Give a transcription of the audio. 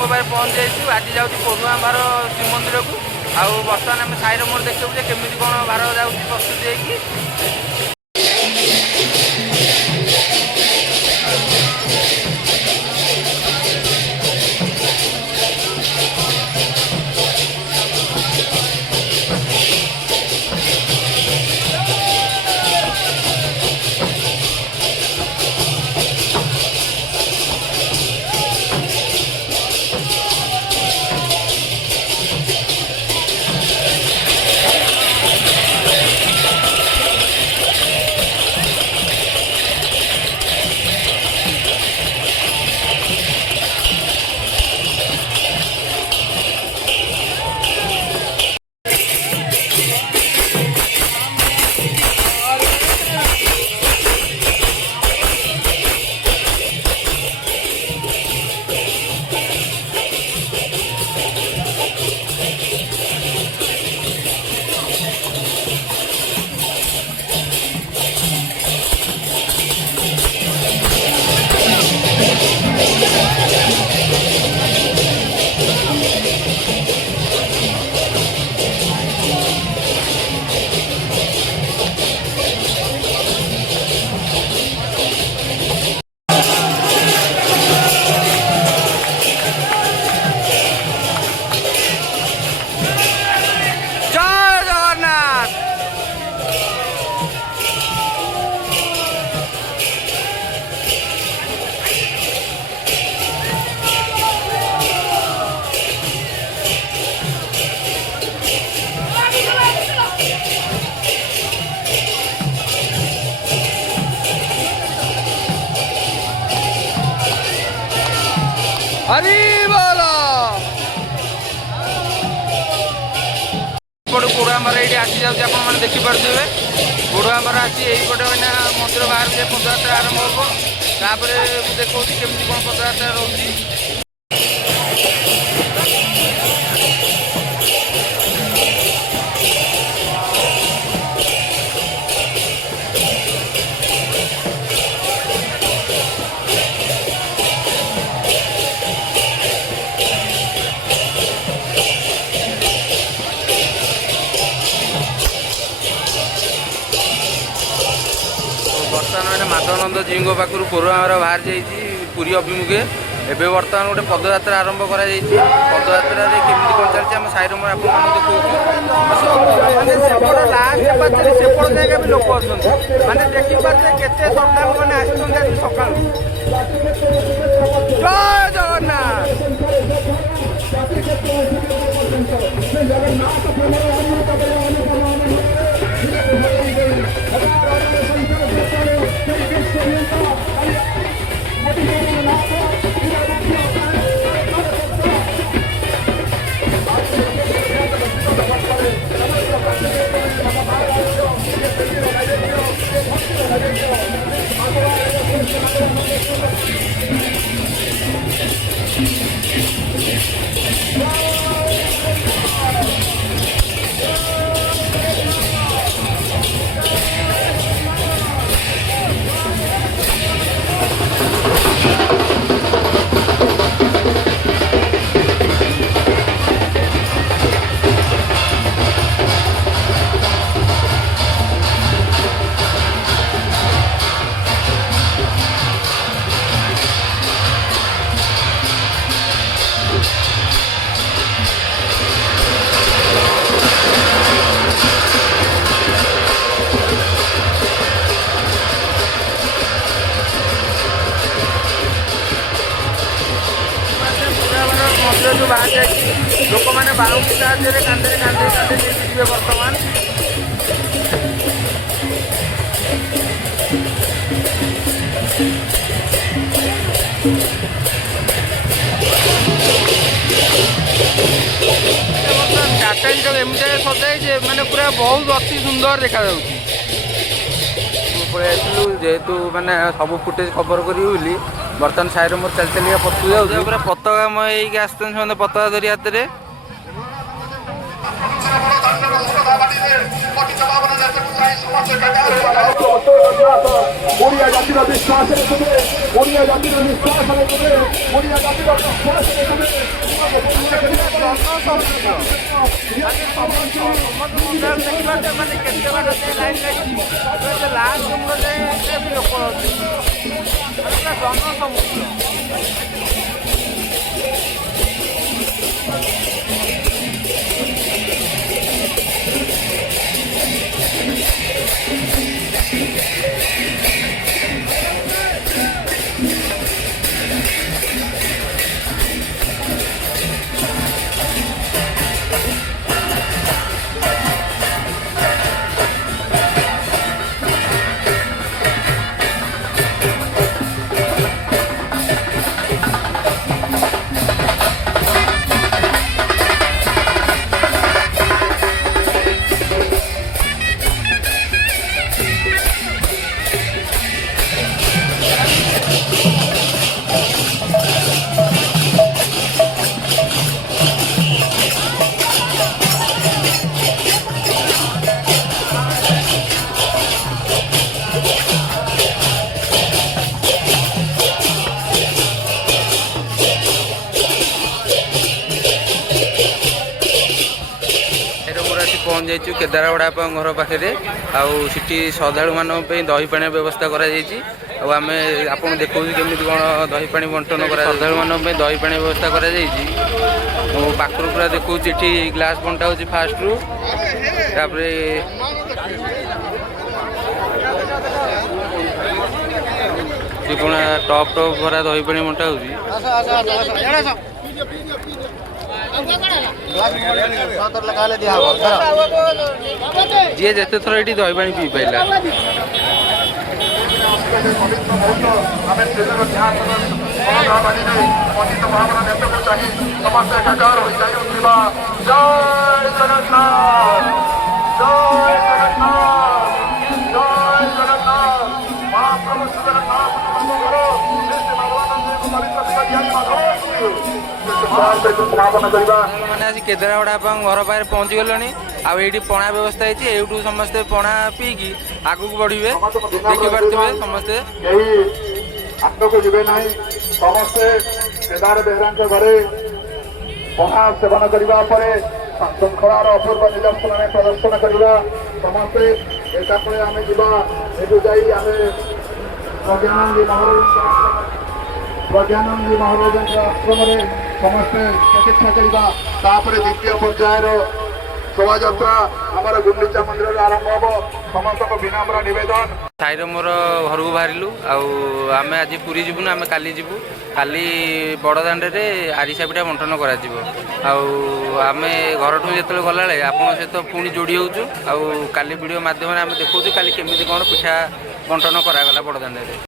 प्रभु पहुँच जाइए। आज जाऊँ पड़ुआ भार श्रीमंदिर को बर्तमान आम साईर मोर देखू जे केमी कौन भार जाऊँ प्रस्तुति होगी। हरी बोलो बुढ़ाम्बर ये आसी जाऊँगी आप देखिपे बुढ़ाम्बर आसी यहीपटे मंदिर बाहर से पदयात्रा आरंभ हम तापर देखा केमी कौन पदयात्रा रोचे। बर्तमान मैंने माधवानंद जी पाखु पौरावर बाहर जाइए पुरी अभिमुखे एवं बर्तमान गोटे पदयात्रा आरंभ कर पदयात्रा केमी कौन चलती आम साईर मोर आप देखा लास्ट सेपट जगह भी लोक अच्छा मैंने देखिपारे केते श्रद्धालु मैंने आज सका जय जगन्नाथ। जो बाहर जाए लोक मैंने बाउंडी साहाଯ୍य कांधे कांधे कांधे जी बर्तमान टाटाइल जो एमती सजाई मैंने पूरा बहुत अति सुंदर देखा जेहेतु मैंने सब फुटेज कवर करी बर्तमान साईर मोर चल चलिए पतु जाऊँ पूरा पताका मई आसते पताका धरी हाथ में ଓଡ଼ିଆ ଜାତିର ବିଶ୍ୱାସରେ ତୁମେ ଓଡ଼ିଆ ଜାତିର ବିଶ୍ୱାସରେ ତୁମେ ଓଡ଼ିଆ ଜାତିର ବିଶ୍ୱାସରେ ତୁମେ पहुँच जाइए केदारगड़ा घर पाखे आठी श्रद्धालु मान दही पानी व्यवस्था आम आप देखो केमी कौन दही पानी बंटन कर श्रद्धालु मान दही पानी व्यवस्था पाखर पूरा देखो ये ग्लास बंटा हो फास्ट रु पुणा टप टप भरा दही पानी बंटा हो जी जिते थर ये दही पानी पी पाइला मैंने आज केदारगड़ा घर पाखे पहुँची गले आईटी पणा व्यवस्था है समस्ते पणा पीकी आगू बढ़े देखिपे समस्ते समस्ते केदार बेहरा घरे पणा सेवन करने श्रृंखलार अपूर्व निदर्शन प्रदर्शन करवा समस्ते एकापे आम प्रज्ञानंदी महाराज आश्रम समस्ते चिकित्सा करवा द्वितीय पर्यायर शोभा यात्रा आमर गुंडीचा मंदिर आरंभ हम समस्त विनम्र नवेदन साईर मोर घर को बाहर आम आज पुरी जीवन आम काली जीवु काली बड़दाण्डे आरिसा पिठा बंटन कर आम घर ठूँ जो गला आप सहित पुणी जोड़ी होचु काली वीडियो मध्यम आम देखा काली केमी कौन पिठा बंटन करागला बड़दाण्डे।